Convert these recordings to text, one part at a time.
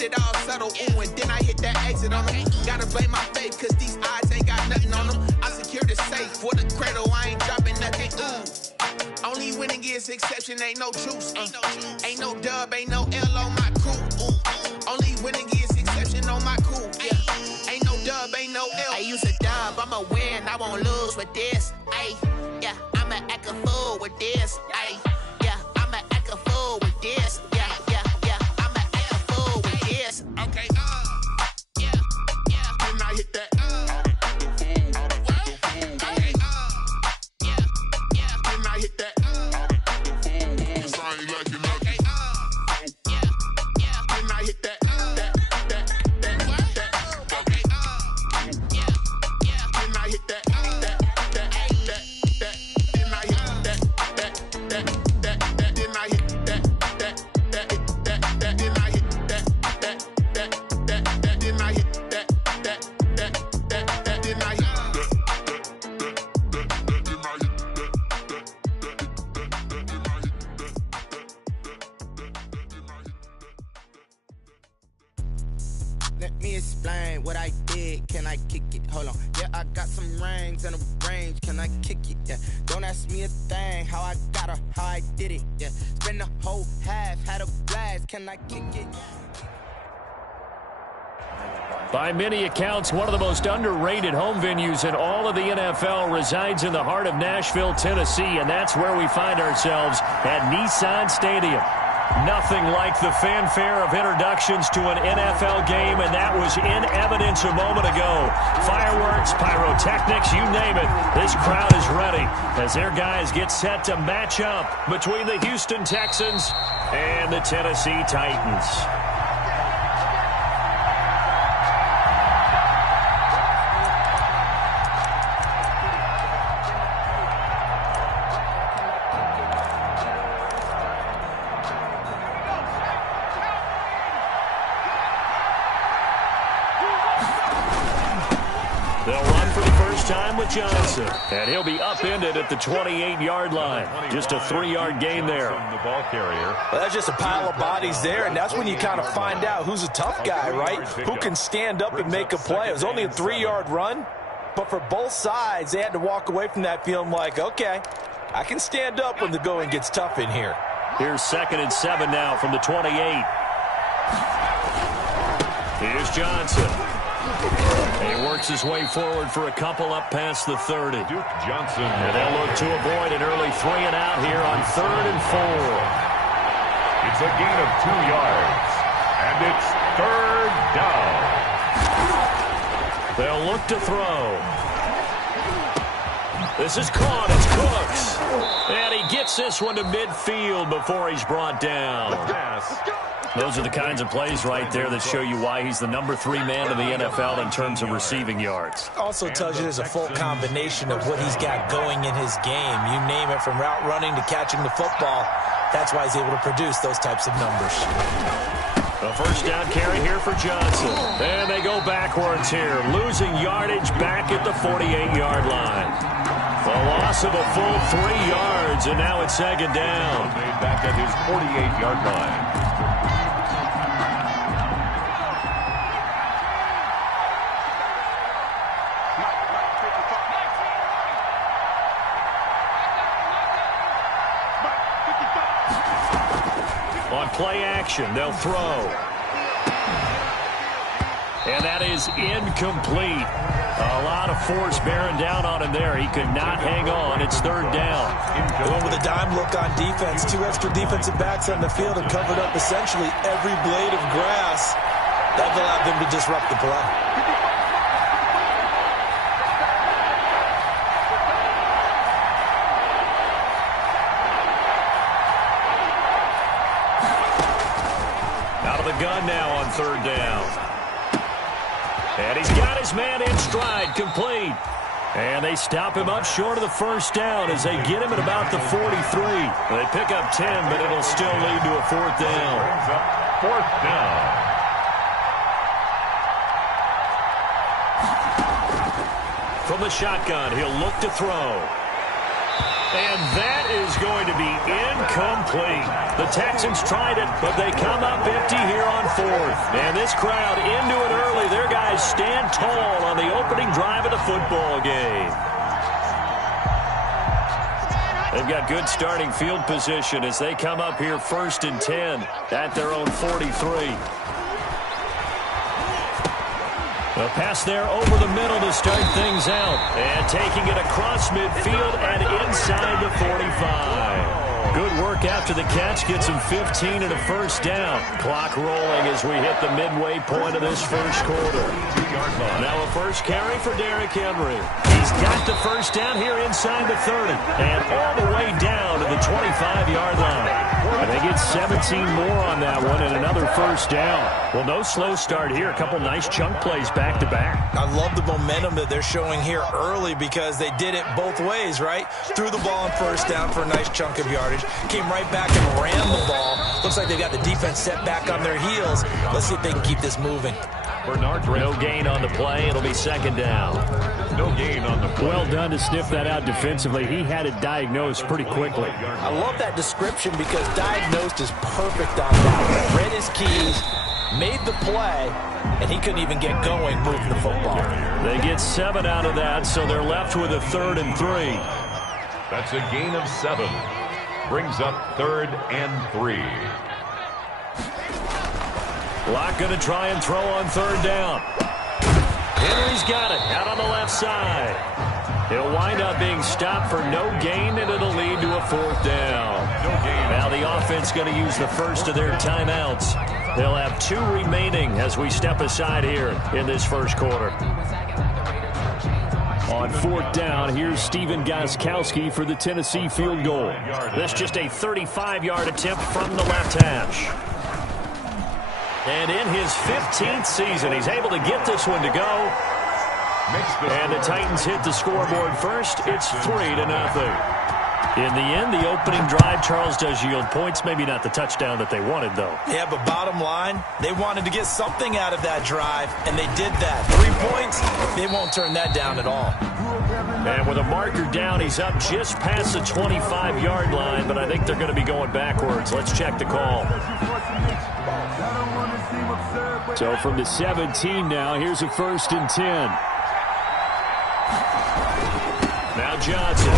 get it all settled, ooh, and then I hit that exit on them. Gotta blame my faith, cause these odds ain't got nothing on them. I secure the safe for the cradle, I ain't dropping nothing, ooh. Only winning is exception, ain't no truce. Ain't no dub, ain't no L on my crew, ooh. Only winning is exception on my crew, yeah. Ain't no dub, ain't no L. I use a dub, I'ma win, I won't lose with this, ayy. Yeah, I'ma act a fool with this, ayy. Yeah, I'ma act a fool with this, yeah. I'ma act a fool with this. Okay, yeah. Then I hit that. Let me explain what I did. Can I kick it? Hold on. Yeah, I got some rings and a range. Can I kick it? Yeah. Don't ask me a thing. How I got her, how I did it. Yeah. Spend the whole half, had a blast. Can I kick it? By many accounts, one of the most underrated home venues in all of the NFL resides in the heart of Nashville, Tennessee, and that's where we find ourselves at Nissan Stadium. Nothing like the fanfare of introductions to an NFL game, and that was in evidence a moment ago. Fireworks, pyrotechnics, you name it. This crowd is ready as their guys get set to match up between the Houston Texans and the Tennessee Titans. They'll run for the first time with Johnson, and he'll be upended at the 28-yard line. Just a 3-yard gain there. Well, that's just a pile of bodies there, and that's when you kind of find out who's a tough guy, right? Who can stand up and make a play. It was only a 3-yard run, but for both sides, they had to walk away from that feeling like, okay, I can stand up when the going gets tough in here. Here's 2nd and 7 now from the 28. Here's Johnson. He works his way forward for a couple up past the 30. Duke Johnson. And they'll look to avoid an early 3 and out here on 3rd and 4. It's a gain of 2 yards. And it's 3rd down. They'll look to throw. This is caught. It's Cooks. And he gets this one to midfield before he's brought down. Those are the kinds of plays right there that show you why he's the number 3 man in the NFL in terms of receiving yards. Also tells you there's a full combination of what he's got going in his game. You name it, from route running to catching the football. That's why he's able to produce those types of numbers. A first down carry here for Johnson. And they go backwards here, losing yardage back at the 48-yard line. The loss of a full 3 yards, and now it's 2nd down. Made back at his 48-yard line. On play action, they'll throw. And that is incomplete. A lot of force bearing down on him there. He could not hang on. It's 3rd down. Going with a dime look on defense. 2 extra defensive backs on the field and covered up essentially every blade of grass. That allowed them to disrupt the play. Gun now on 3rd down. And he's got his man in stride, complete. And they stop him up short of the first down as they get him at about the 43. They pick up 10, but it'll still lead to a 4th down. 4th down. From the shotgun, he'll look to throw. And that is going to be incomplete. The Texans tried it, but they come up empty here on fourth. And this crowd into it early. Their guys stand tall on the opening drive of the football game. They've got good starting field position as they come up here 1st and 10 at their own 43. A pass there over the middle to start things out. And taking it across midfield and inside the 45. Good work after the catch. Gets him 15 and a first down. Clock rolling as we hit the midway point of this first quarter. Now a first carry for Derrick Henry. He's got the first down here inside the 30. And all the way down to the 25-yard line. And they get 17 more on that one and another first down. Well, no slow start here. A couple nice chunk plays back-to-back. I love the momentum that they're showing here early because they did it both ways, right? Threw the ball on first down for a nice chunk of yardage. Came right back and ran the ball. Looks like they've got the defense set back on their heels. Let's see if they can keep this moving. No gain on the play. It'll be second down. No gain on the play. Well done to sniff that out defensively. He had it diagnosed pretty quickly. I love that description because diagnosed is perfect on that. Read his keys, made the play, and he couldn't even get going moving the football. They get 7 out of that, so they're left with a 3rd and 3. That's a gain of 7. Brings up 3rd and 3. Locke going to try and throw on 3rd down. Henry's got it out on the left side. He'll wind up being stopped for no gain, and it'll lead to a 4th down. Now the offense going to use the first of their timeouts. They'll have 2 remaining as we step aside here in this first quarter. On 4th down, here's Steven Gostkowski for the Tennessee field goal. That's just a 35-yard attempt from the left hash. And in his 15th season, he's able to get this one to go. And the Titans hit the scoreboard first. It's 3-0. In the end, the opening drive, Charles, does yield points. Maybe not the touchdown that they wanted, though. Yeah, but bottom line, they wanted to get something out of that drive, and they did that. 3 points, they won't turn that down at all. And with a marker down, he's up just past the 25-yard line, but I think they're going to be going backwards. Let's check the call. So from the 17 now, here's a 1st and 10. Now Johnson.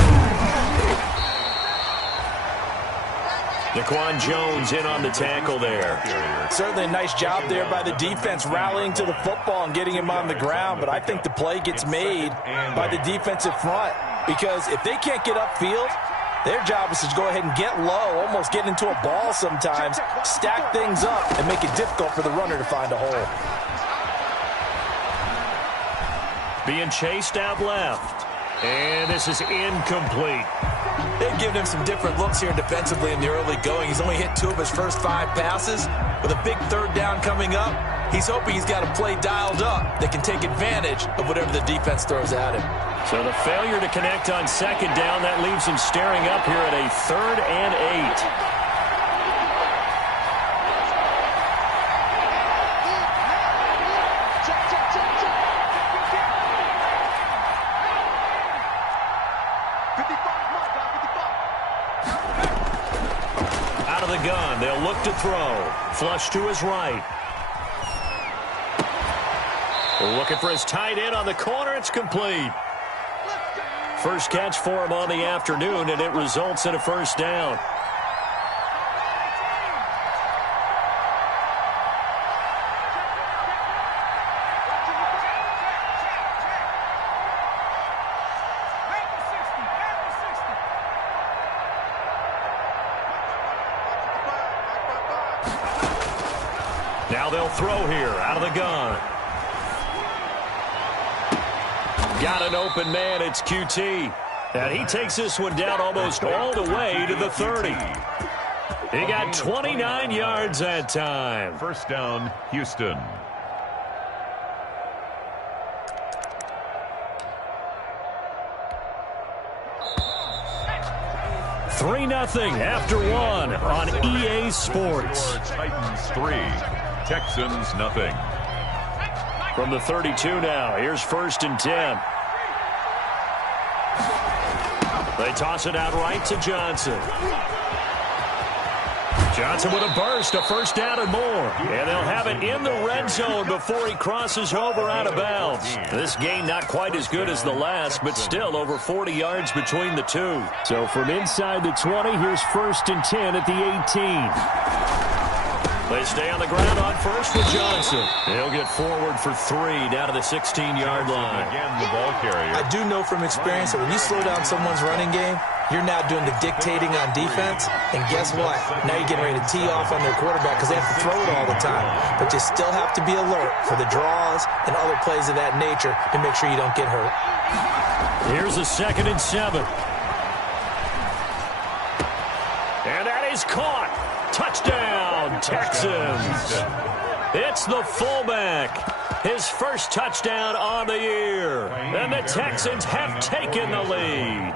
Daquan Jones in on the tackle there. Certainly a nice job there by the defense rallying to the football and getting him on the ground, but I think the play gets made by the defensive front because if they can't get upfield, their job is to go ahead and get low, almost get into a ball sometimes, stack things up, and make it difficult for the runner to find a hole. Being chased out left. And this is incomplete. They've given him some different looks here defensively in the early going. He's only hit 2 of his first 5 passes. With a big 3rd down coming up, he's hoping he's got a play dialed up that can take advantage of whatever the defense throws at him. So the failure to connect on 2nd down, that leaves him staring up here at a 3rd and 8. Out of the gun, they'll look to throw. Flush to his right. Looking for his tight end on the corner. It's complete. First catch for him on the afternoon, and it results in a first down. Now they'll throw here out of the gun. Got an open man. It's QT. And he takes this one down almost all the way to the 30. He got 29 yards that time. First down, Houston. Three 0 after 1 on EA Sports. Titans 3, Texans 0. From the 32 now, here's 1st and 10. They toss it out right to Johnson. Johnson with a burst, a first down and more. And they'll have moment in the red zone before he crosses over out of bounds. This gain not quite as good as the last, but still over 40 yards between the two. So from inside the 20, here's 1st and 10 at the 18. They stay on the ground on first with Johnson. He'll get forward for 3 down to the 16-yard line. Again, the ball carrier. I do know from experience that when you slow down someone's running game, you're now doing the dictating on defense. And guess what? Now you're getting ready to tee off on their quarterback because they have to throw it all the time. But you still have to be alert for the draws and other plays of that nature to make sure you don't get hurt. Here's a 2nd and 7. And that is caught. Touchdown, Texans. It's the fullback. His first touchdown on the year. And the Texans have taken the lead.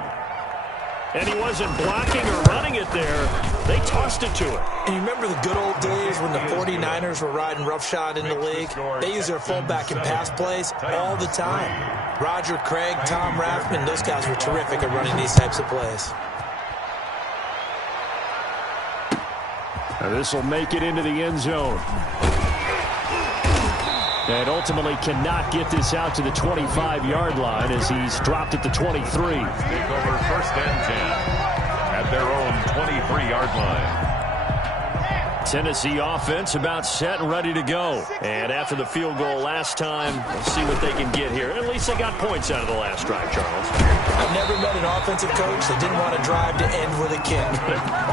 And he wasn't blocking or running it there. They tossed it to him. And you remember the good old days when the 49ers were riding roughshod in the league? They used their fullback in pass plays all the time. Roger Craig, Tom Rathman, those guys were terrific at running these types of plays. Now this will make it into the end zone. And ultimately cannot get this out to the 25-yard line as he's dropped at the 23. Take over 1st and 10 at their own 23-yard line. Tennessee offense about set and ready to go. And after the field goal last time, we'll see what they can get here. At least they got points out of the last drive, Charles. I've never met an offensive coach that didn't want to drive to end with a kick.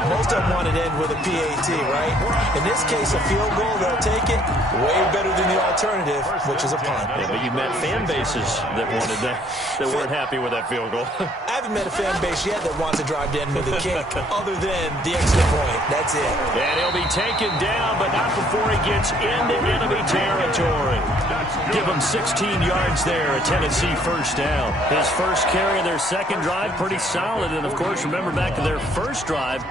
Most of them wanted to end with a PAT, right? In this case, a field goal, they'll take it way better than the alternative, which is a punt. Yeah, but you met fan bases that wanted that weren't happy with that field goal. I haven't met a fan base yet that wants to drive to end with a kick other than the extra point. That's it. And he'll be taken down, but not before he gets into enemy territory. Give him 16 yards there, a Tennessee first down. His first carry of their second drive, pretty solid. And, of course, remember back to their first drive,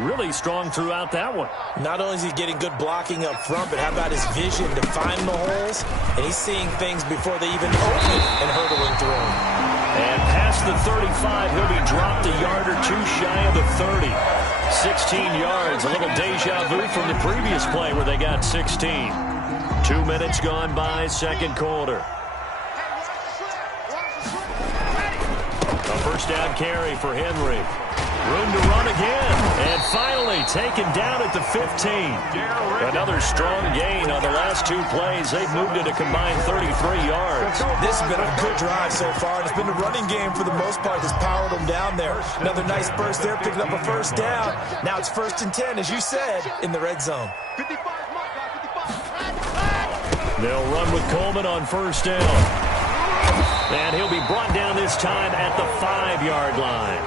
really strong throughout that one. Not only is he getting good blocking up front, but how about his vision to find the holes? And he's seeing things before they even open and hurdling through them. And past the 35, he'll be dropped a yard or two shy of the 30. 16 yards, a little deja vu from the previous play where they got 16. 2 minutes gone by, second quarter. A first down carry for Henry. Room to run again. And finally taken down at the 15. Another strong gain on the last 2 plays. They've moved it a combined 33 yards. This has been a good drive so far. It's been a running game for the most part that's powered them down there. Another nice burst there, picking up a first down. Now it's 1st and 10, as you said, in the red zone. They'll run with Coleman on first down. And he'll be brought down this time at the 5-yard line.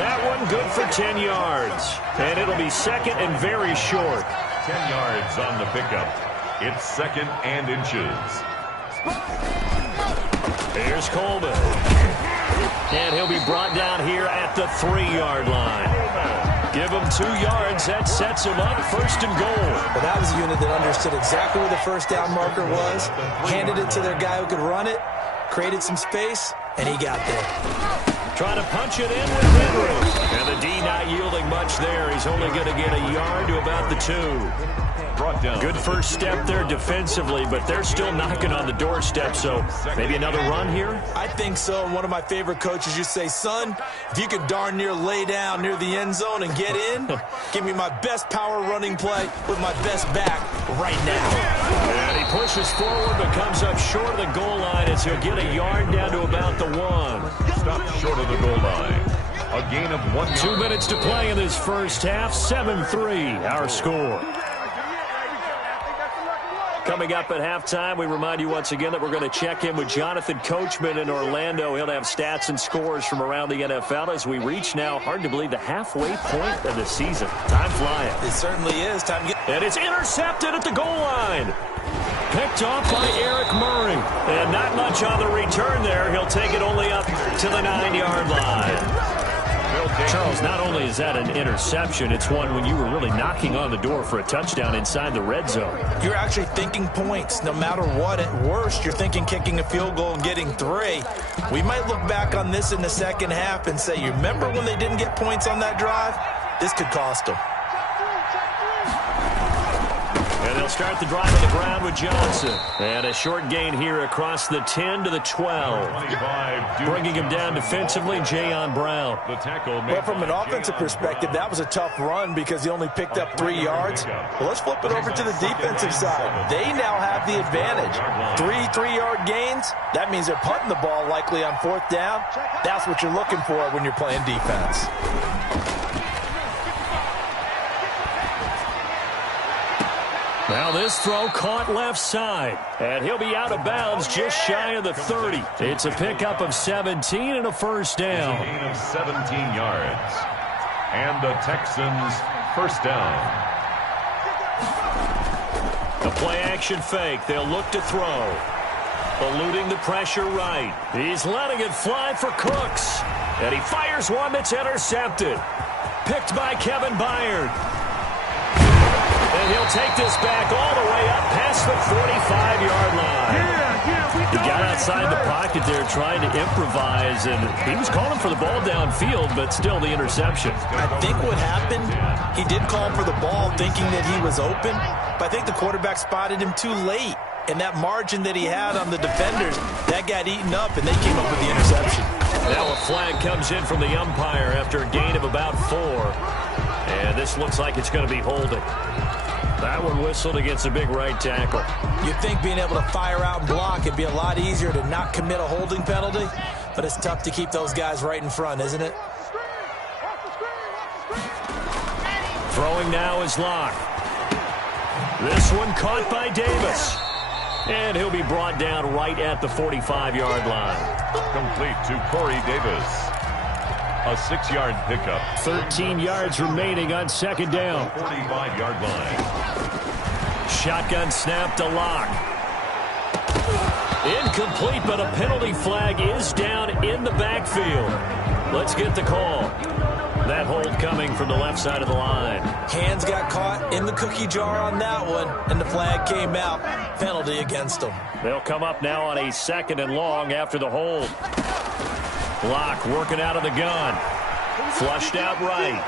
That one good for 10 yards. And it'll be second and very short. 10 yards on the pickup. It's 2nd and inches. Here's Coleman. And he'll be brought down here at the 3-yard line. Give him 2 yards. That sets him up 1st and goal. Well, that was a unit that understood exactly where the first down marker was, handed it to their guy who could run it, created some space, and he got there. Trying to punch it in with Henry. And the D not yielding much there. He's only going to get a yard to about the 2. Brought down. Good first step there defensively, but they're still knocking on the doorstep, so maybe another run here? I think so. And one of my favorite coaches used to say, son, if you can darn near lay down near the end zone and get in, give me my best power running play with my best back right now. And he pushes forward but comes up short of the goal line as he'll get a yard down to about the 1. Stopped short of the goal line. A gain of 1 yard. 2 minutes to play in this first half. 7-3 our score. Coming up at halftime, we remind you once again that we're going to check in with Jonathan Coachman in Orlando. He'll have stats and scores from around the NFL as we reach now, hard to believe, the halfway point of the season. Time flying. It certainly is. Time to get... And it's intercepted at the goal line. Picked off by Eric Murray. And not much on the return there. He'll take it only up to the 9-yard line. Charles, not only is that an interception, it's one when you were really knocking on the door for a touchdown inside the red zone. You're actually thinking points. No matter what, at worst, you're thinking kicking a field goal and getting 3. We might look back on this in the second half and say, you remember when they didn't get points on that drive? This could cost them. And they'll start the drive on the ground with Johnson. And a short gain here across the 10 to the 12. Bringing him down defensively, Jayon Brown. Well, from an offensive perspective, that was a tough run because he only picked up 3 yards. Well, let's flip it over to the defensive side. They now have the advantage. 3 3-yard gains, that means they're punting the ball likely on 4th down. That's what you're looking for when you're playing defense. Now this throw caught left side, and he'll be out of bounds just shy of the 30. It's a pickup of 17 and a first down. A gain of 17 yards. And the Texans first down. A play-action fake. They'll look to throw. Eluding the pressure right. He's letting it fly for Cooks. And he fires one that's intercepted. Picked by Kevin Byard. And he'll take this back all the way up past the 45-yard line. He got outside the pocket there trying to improvise, and he was calling for the ball downfield, but still the interception. I think what happened, he did call for the ball thinking that he was open, but I think the quarterback spotted him too late. And that margin that he had on the defenders, that got eaten up, and they came up with the interception. Now a flag comes in from the umpire after a gain of about 4. And this looks like it's going to be holding. That one whistled against a big right tackle. You'd think being able to fire out and block it'd be a lot easier to not commit a holding penalty, but it's tough to keep those guys right in front, isn't it? Throwing now is Locke. This one caught by Davis. And he'll be brought down right at the 45-yard line. Complete to Corey Davis. A 6-yard pickup. 13 yards remaining on second down. 45-yard line. Shotgun snap to Locke. Incomplete, but a penalty flag is down in the backfield. Let's get the call. That hold coming from the left side of the line. Hands got caught in the cookie jar on that one, and the flag came out. Penalty against them. They'll come up now on a 2nd and long after the hold. Locke working out of the gun. Flushed out right.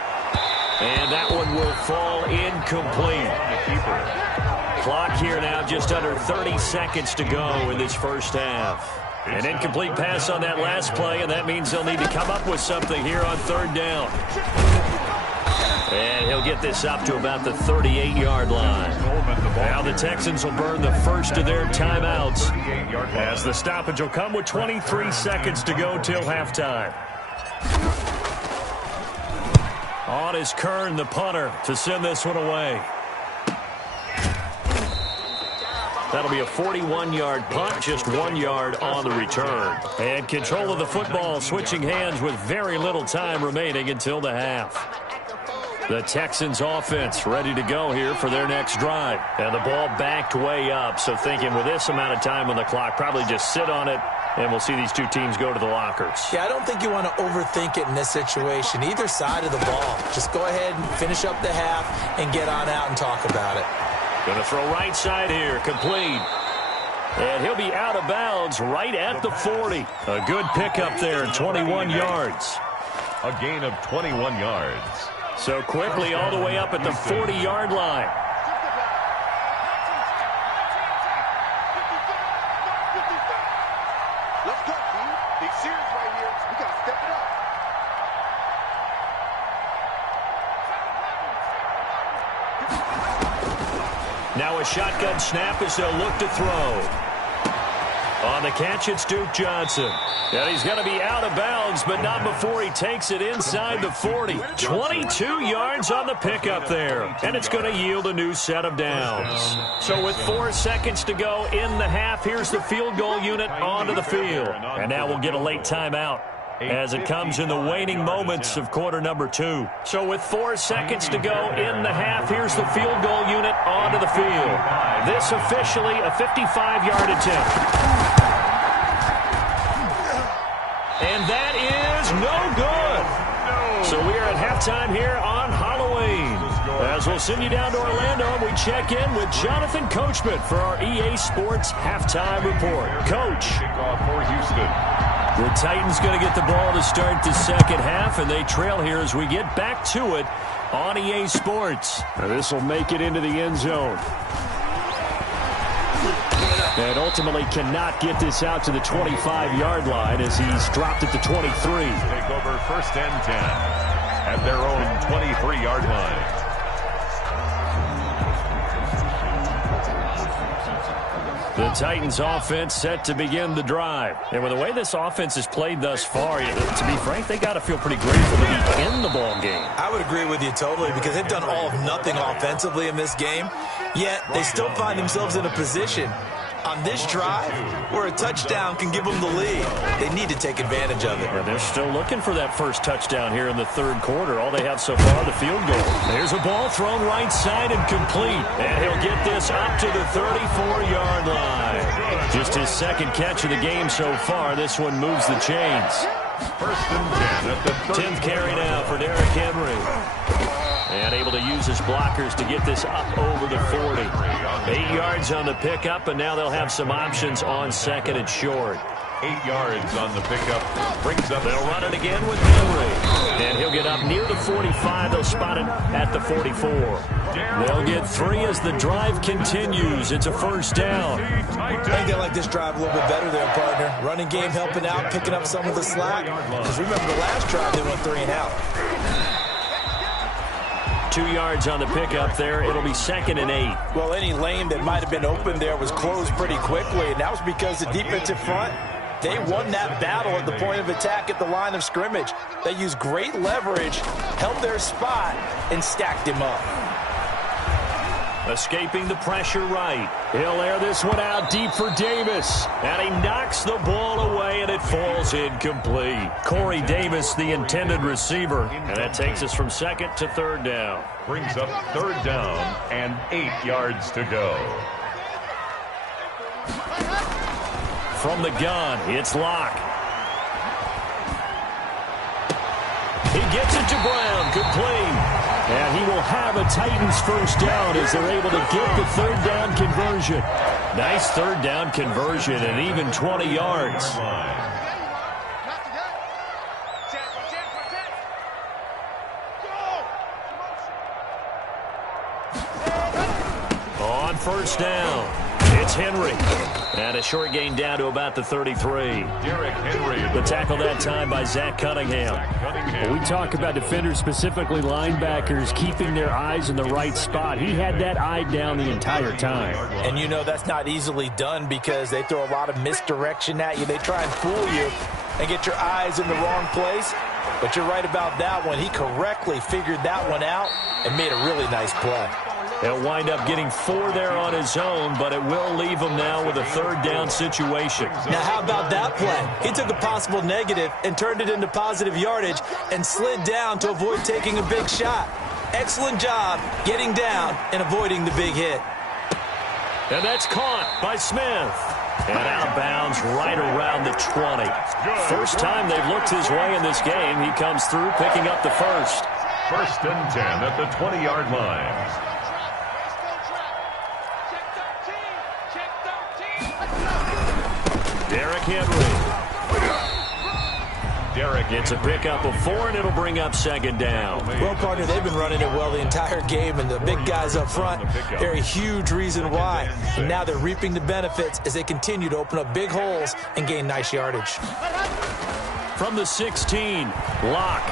And that one will fall incomplete. Clock here now just under 30 seconds to go in this first half. An incomplete pass on that last play, and that means they'll need to come up with something here on 3rd down. And he'll get this up to about the 38-yard line. Now the Texans will burn the first of their timeouts, as the stoppage will come with 23 seconds to go till halftime. On is Kern, the punter, to send this one away. That'll be a 41-yard punt, just 1 yard on the return. And control of the football, switching hands with very little time remaining until the half. The Texans offense ready to go here for their next drive. And the ball backed way up, so thinking with this amount of time on the clock, probably just sit on it, and we'll see these two teams go to the lockers. Yeah, I don't think you want to overthink it in this situation. Either side of the ball. Just go ahead and finish up the half and get on out and talk about it. Going to throw right side here, complete. And he'll be out of bounds right at the 40. A good pickup there, 21 yards. A gain of 21 yards. So quickly all the way up at the 40-yard line. Let's go, team. Big series right here. We got to step it up. Now a shotgun snap as they'll look to throw. On the catch, it's Duke Johnson. And he's going to be out of bounds, but not before he takes it inside the 40. 22 yards on the pickup there. And it's going to yield a new set of downs. So with 4 seconds to go in the half, here's the field goal unit onto the field. And now we'll get a late timeout as it comes in the waning moments of quarter number 2. So with 4 seconds to go in the half, here's the field goal unit onto the field. This officially a 55-yard attempt. And that is no good. So we are at halftime here on Halloween. As we'll send you down to Orlando, we check in with Jonathan Coachman for our EA Sports Halftime Report. Coach. Kickoff for Houston. The Titans going to get the ball to start the second half, and they trail here as we get back to it on EA Sports. Now this will make it into the end zone. And ultimately cannot get this out to the 25-yard line as he's dropped it to 23. Take over 1st and 10 at their own 23-yard line. The Titans offense set to begin the drive. And with the way this offense has played thus far, to be frank, they got to feel pretty grateful to be in the ball game. I would agree with you totally because they've done all of nothing offensively in this game, yet they still find themselves in a position on this drive where a touchdown can give them the lead. They need to take advantage of it. And they're still looking for that first touchdown here in the third quarter. All they have so far, the field goal. There's a ball thrown right side and complete. And he'll get this up to the 34-yard line. Just his second catch of the game so far. This one moves the chains. 1st and 10 at the 10th carry now for Derrick Henry. And able to use his blockers to get this up over the 40. 8 yards on the pickup, and now they'll have some options on 2nd and short. 8 yards on the pickup. Brings up. They'll run it again with Henry. And he'll get up near the 45. They'll spot it at the 44. They'll get 3 as the drive continues. It's a first down. I think they like this drive a little bit better there, partner. Running game helping out, picking up some of the slack. Because remember the last drive, they went 3 and out. 2 yards on the pickup there. It'll be 2nd and 8. Well, any lane that might have been open there was closed pretty quickly, and that was because the defensive front, they won that battle at the point of attack at the line of scrimmage. They used great leverage, held their spot, and stacked him up. Escaping the pressure right. He'll air this one out deep for Davis. And he knocks the ball away, and it falls incomplete. Corey Davis, the intended receiver. And that takes us from 2nd to 3rd down. Brings up 3rd down and 8 yards to go. From the gun, it's Locke. He gets it to Brown, complete. And he will have a Titans first down as they're able to get the 3rd down conversion. Nice 3rd down conversion and even 20 yards. On first down, it's Henry. And a short gain down to about the 33. Derrick Henry. The tackle that time by Zach Cunningham. When we talk about defenders, specifically linebackers, keeping their eyes in the right spot. He had that eye down the entire time. And you know that's not easily done because they throw a lot of misdirection at you. They try and fool you and get your eyes in the wrong place. But you're right about that one. He correctly figured that one out and made a really nice play. He'll wind up getting 4 there on his own, but it will leave him now with a 3rd down situation. Now, how about that play? He took a possible negative and turned it into positive yardage and slid down to avoid taking a big shot. Excellent job getting down and avoiding the big hit. And that's caught by Smith. And out of bounds right around the 20. First time they've looked his way in this game. He comes through picking up the first. 1st and 10 at the 20-yard line. Derrick Henry. Derrick gets a pickup of 4, and it'll bring up 2nd down. Well, partner, they've been running it well the entire game, and the big guys up front, they're a huge reason why. And now they're reaping the benefits as they continue to open up big holes and gain nice yardage. From the 16, Locke.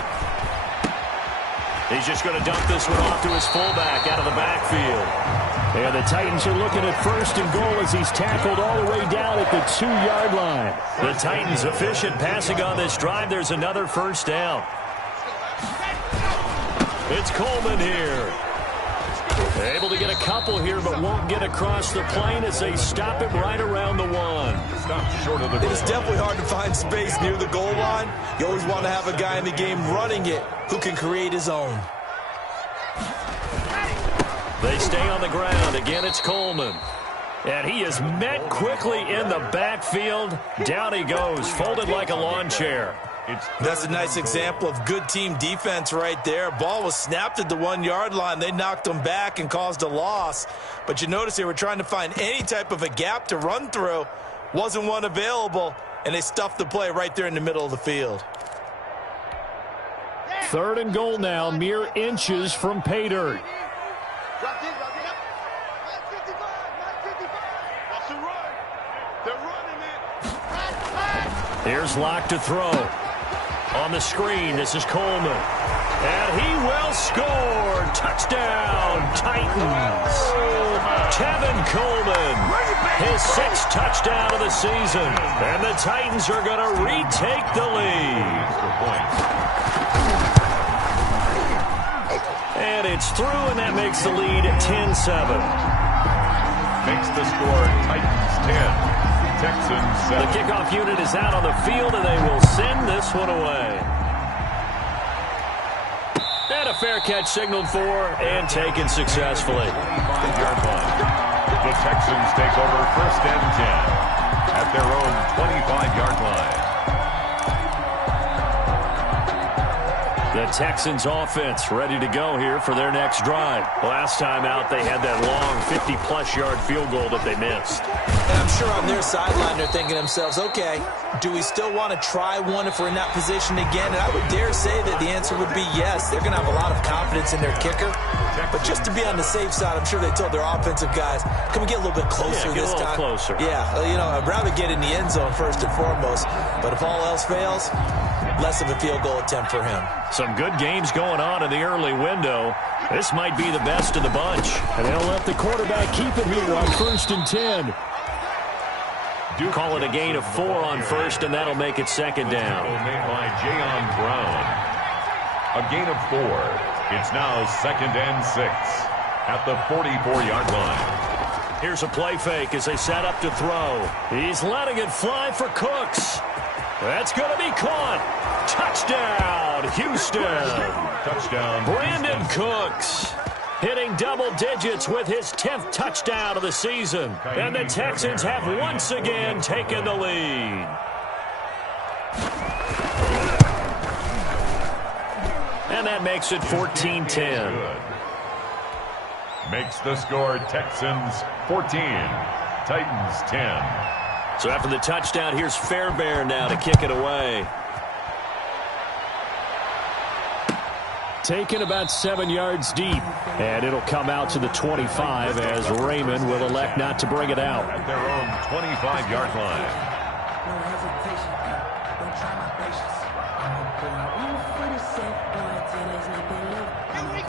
He's just going to dump this one off to his fullback out of the backfield. And the Titans are looking at 1st and goal as he's tackled all the way down at the 2-yard line. The Titans efficient passing on this drive. There's another first down. It's Coleman here. They're able to get a couple here, but won't get across the plane as they stop him right around the 1. Stop short of the goal. It's definitely hard to find space near the goal line. You always want to have a guy in the game running it who can create his own. They stay on the ground. Again, it's Coleman. And he is met quickly in the backfield. Down he goes, folded like a lawn chair. That's a nice example of good team defense right there. Ball was snapped at the 1-yard line. They knocked him back and caused a loss. But you notice they were trying to find any type of a gap to run through. Wasn't one available, and they stuffed the play right there in the middle of the field. 3rd and goal now, mere inches from pay dirt. Here's Locke to throw. On the screen, this is Coleman. And he will score. Touchdown, Titans. Tevin Coleman, his 6th touchdown of the season. And the Titans are going to retake the lead. And it's through, and that makes the lead 10-7. Makes the score Titans 10. Texans 7. The kickoff unit is out on the field, and they will send this one away. And a fair catch signaled for and taken successfully. The Texans take over 1st and 10 at their own 25-yard line. The Texans offense ready to go here for their next drive. Last time out, they had that long 50-plus yard field goal that they missed. And I'm sure on their sideline they're thinking to themselves, okay, do we still want to try one if we're in that position again? And I would dare say that the answer would be yes. They're going to have a lot of confidence in their kicker. But just to be on the safe side, I'm sure they told their offensive guys, can we get a little bit closer this time? Closer. Yeah, you know, I'd rather get in the end zone first and foremost. But if all else fails, less of a field goal attempt for him. Some good games going on in the early window. This might be the best of the bunch. And they'll let the quarterback keep it here on 1st and 10. Call it a gain of 4 on 1st, and that'll make it 2nd down. Made by Jayon Brown. A gain of 4. It's now 2nd and 6 at the 44-yard line. Here's a play fake as they set up to throw. He's letting it fly for Cooks. That's going to be caught. Touchdown, Houston. Touchdown, Brandon Cooks hitting double digits with his 10th touchdown of the season. And the Texans have once again taken the lead. And that makes it 14-10. Makes the score Texans 14, Titans 10. So after the touchdown, here's Fairbairn now to kick it away. Taken about 7 yards deep. And it'll come out to the 25 as Raymond will elect not to bring it out. At their own 25-yard line.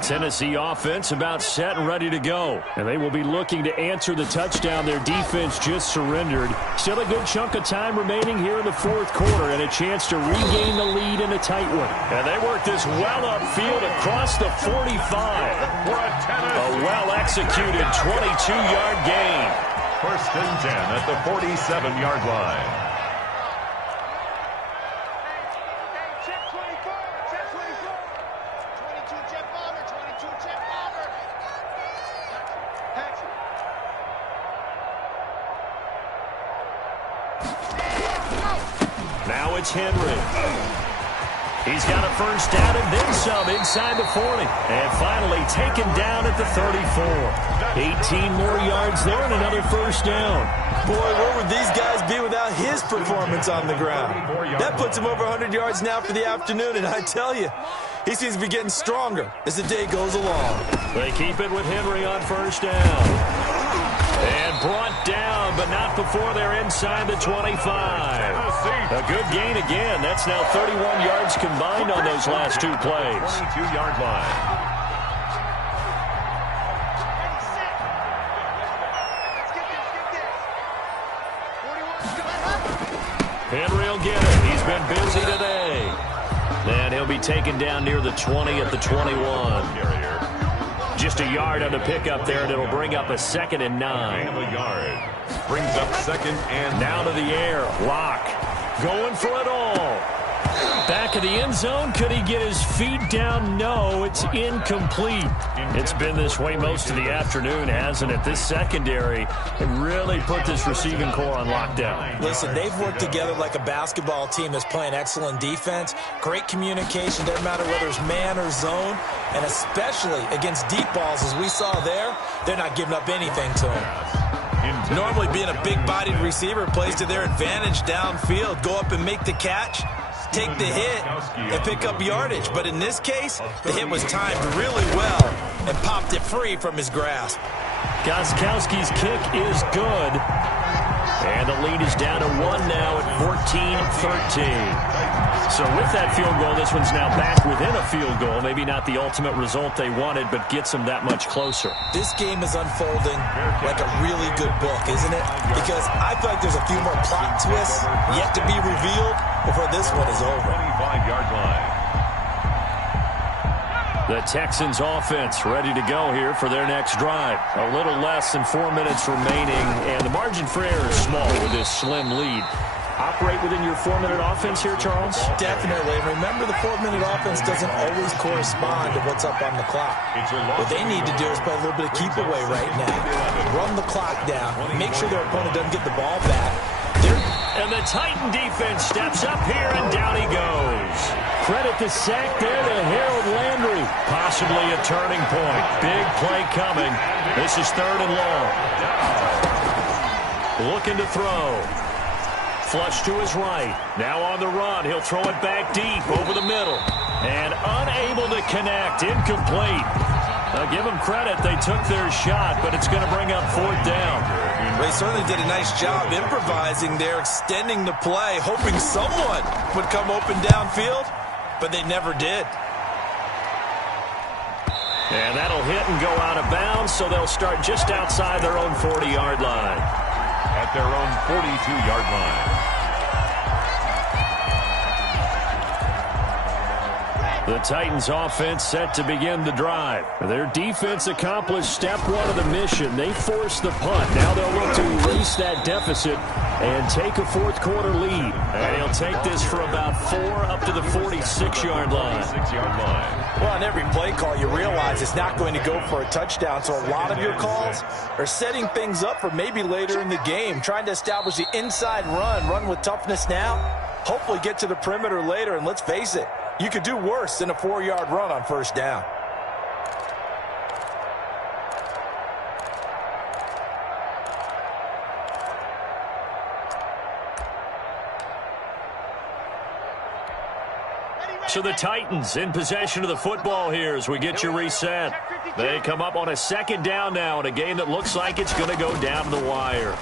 Tennessee offense about set and ready to go. And they will be looking to answer the touchdown their defense just surrendered. Still a good chunk of time remaining here in the 4th quarter and a chance to regain the lead in a tight one. And they work this well upfield across the 45. A well-executed 22-yard gain. 1st and 10 at the 47-yard line. Now it's Henry. He's got a first down and then some inside the 40. And finally taken down at the 34. 18 more yards there and another first down. Boy, where would these guys be without his performance on the ground? That puts him over 100 yards now for the afternoon, and I tell you, he seems to be getting stronger as the day goes along. They keep it with Henry on first down. And brought down, but not before they're inside the 25. A good gain again. That's now 31 yards combined on those last 2 plays. 22-yard line. Henry will get it. He's been busy today. And he'll be taken down near the 20 at the 21. Just a yard on the pickup there, and it'll bring up a 2nd and 9. A yard. Brings up 2nd and now to the air. Locke going for it all. Back of the end zone. Could he get his feet down? No, it's incomplete. It's been this way most of the afternoon, hasn't it? This secondary really put this receiving core on lockdown. Listen, they've worked together like a basketball team that's playing excellent defense. Great communication. Doesn't matter whether it's man or zone. And especially against deep balls, as we saw there, they're not giving up anything to him. Normally being a big-bodied receiver plays to their advantage downfield. Go up and make the catch, take the hit, and pick up yardage. But in this case, the hit was timed really well and popped it free from his grasp. Gostkowski's kick is good. And the lead is down to 1 now at 14-13. So with that field goal, this one's now back within a field goal. Maybe not the ultimate result they wanted, but gets them that much closer. This game is unfolding like a really good book, isn't it? Because I feel like there's a few more plot twists yet to be revealed before this one is over. 25-yard line. The Texans offense ready to go here for their next drive. A little less than 4 minutes remaining, and the margin for error is small with this slim lead. Operate within your 4-minute offense here, Charles? Definitely. Remember, the 4-minute offense doesn't always correspond to what's up on the clock. What they need to do is play a little bit of keep away right now. Run the clock down. Make sure their opponent doesn't get the ball back. And the Titan defense steps up here, and down he goes. Credit the sack there to Harold Landry. Possibly a turning point. Big play coming. This is 3rd and long. Looking to throw. Flush to his right. Now on the run. He'll throw it back deep over the middle. And unable to connect. Incomplete. Give them credit. They took their shot, but it's going to bring up 4th down. They certainly did a nice job improvising there, extending the play, hoping someone would come open downfield, but they never did. And that'll hit and go out of bounds, so they'll start just outside their own 40-yard line. At their own 42-yard line. The Titans offense set to begin the drive. Their defense accomplished step 1 of the mission. They forced the punt. Now they'll look to erase that deficit and take a 4th quarter lead. And he'll take this for about 4 up to the 46-yard line. Well, on every play call, you realize it's not going to go for a touchdown. So a lot of your calls are setting things up for maybe later in the game, trying to establish the inside run with toughness now, hopefully get to the perimeter later. And let's face it, you could do worse than a 4-yard run on 1st down. So the Titans in possession of the football here as we get you reset. They come up on a 2nd down now in a game that looks like it's going to go down to the wire.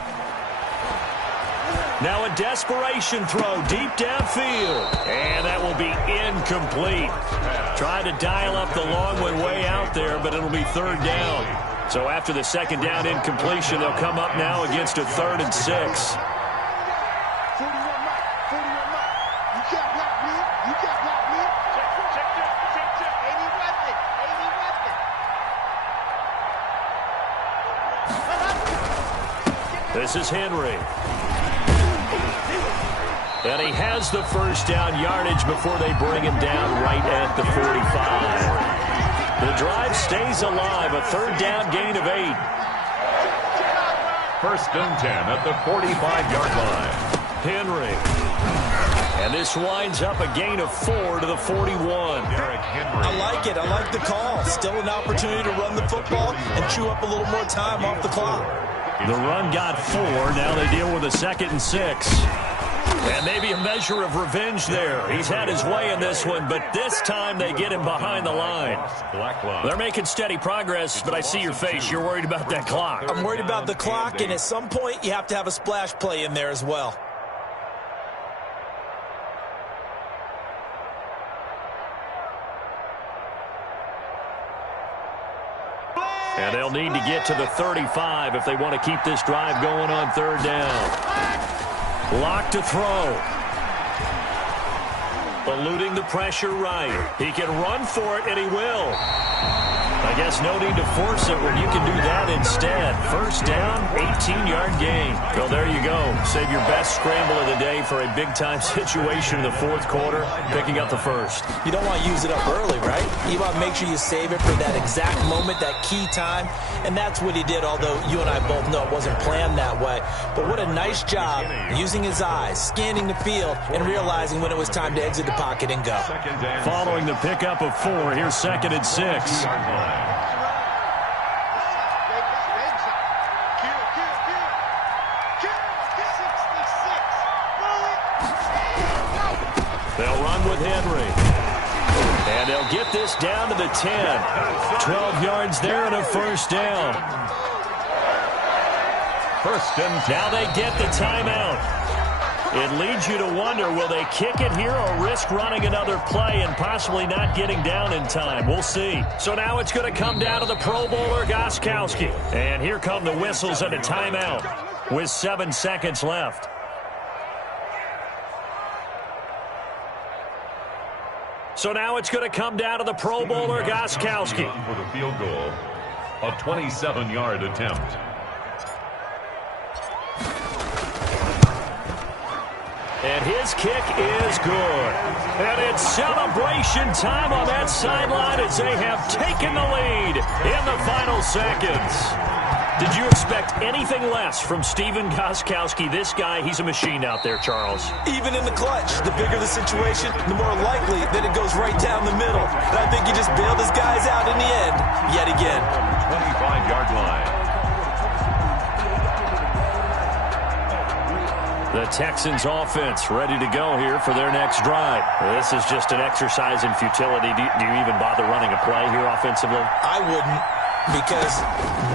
Now a desperation throw deep downfield. And that will be incomplete. Trying to dial up the long one way out there, but it'll be 3rd down. So after the 2nd down incompletion, they'll come up now against a 3rd and 6. This is Henry. And he has the 1st down yardage before they bring him down right at the 45. The drive stays alive, a 3rd down gain of 8. 1st and 10 at the 45-yard line. Henry. And this winds up a gain of 4 to the 41. I like it. I like the call. Still an opportunity to run the football and chew up a little more time off the clock. The run got 4. Now they deal with a 2nd and 6. And maybe a measure of revenge there. He's had his way in this one, but this time they get him behind the line. They're making steady progress, but I see your face. You're worried about that clock. I'm worried about the clock, and at some point you have to have a splash play in there as well. And they'll need to get to the 35 if they want to keep this drive going on 3rd down. Lock to throw. Eluding the pressure right. He can run for it, and he will. I guess no need to force it when you can do that instead. 1st down, 18-yard gain. Well, there you go. Save your best scramble of the day for a big-time situation in the 4th quarter, picking up the 1st. You don't want to use it up early, right? You want to make sure you save it for that exact moment, that key time, and that's what he did, although you and I both know it wasn't planned that way. But what a nice job using his eyes, scanning the field, and realizing when it was time to exit the pocket and go. Following the pickup of 4, here's 2nd and 6. They'll run with Henry. And they'll get this down to the 10. 12 yards there and a 1st down. First and 10. Now they get the timeout. It leads you to wonder, will they kick it here or risk running another play and possibly not getting down in time? We'll see. So now it's going to come down to the Pro Bowler, Gostkowski. And here come the whistles and a timeout with 7 seconds left. So now it's going to come down to the Pro Bowler, Gostkowski. For the field goal, a 27-yard attempt. And his kick is good. And it's celebration time on that sideline as they have taken the lead in the final seconds. Did you expect anything less from Stephen Gostkowski? This guy, he's a machine out there, Charles. Even in the clutch, the bigger the situation, the more likely that it goes right down the middle. And I think he just bailed his guys out in the end, yet again. 25-yard line. The Texans offense ready to go here for their next drive. This is just an exercise in futility. Do you even bother running a play here offensively? I wouldn't, because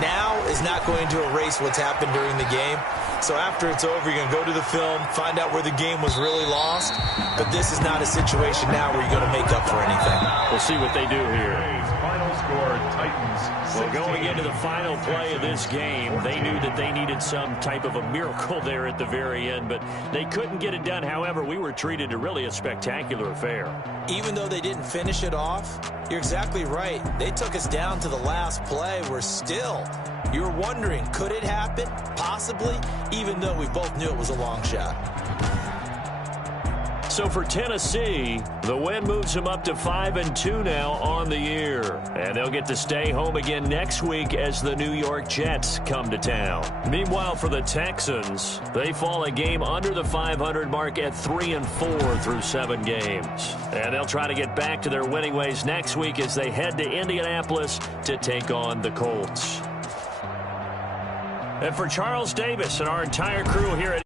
now is not going to erase what's happened during the game. So after it's over, you're going to go to the film, find out where the game was really lost. But this is not a situation now where you're going to make up for anything. We'll see what they do here. Final score, Titans 16. Well, going into the final play of this game, they knew that they needed some type of a miracle there at the very end, but they couldn't get it done. However, we were treated to really a spectacular affair. Even though they didn't finish it off, you're exactly right. They took us down to the last play. We're still, you're wondering, could it happen? Possibly, even though we both knew it was a long shot. So for Tennessee, the win moves them up to 5-2 now on the year. And they'll get to stay home again next week as the New York Jets come to town. Meanwhile, for the Texans, they fall a game under the 500 mark at 3-4 through 7 games. And they'll try to get back to their winning ways next week as they head to Indianapolis to take on the Colts. And for Charles Davis and our entire crew here at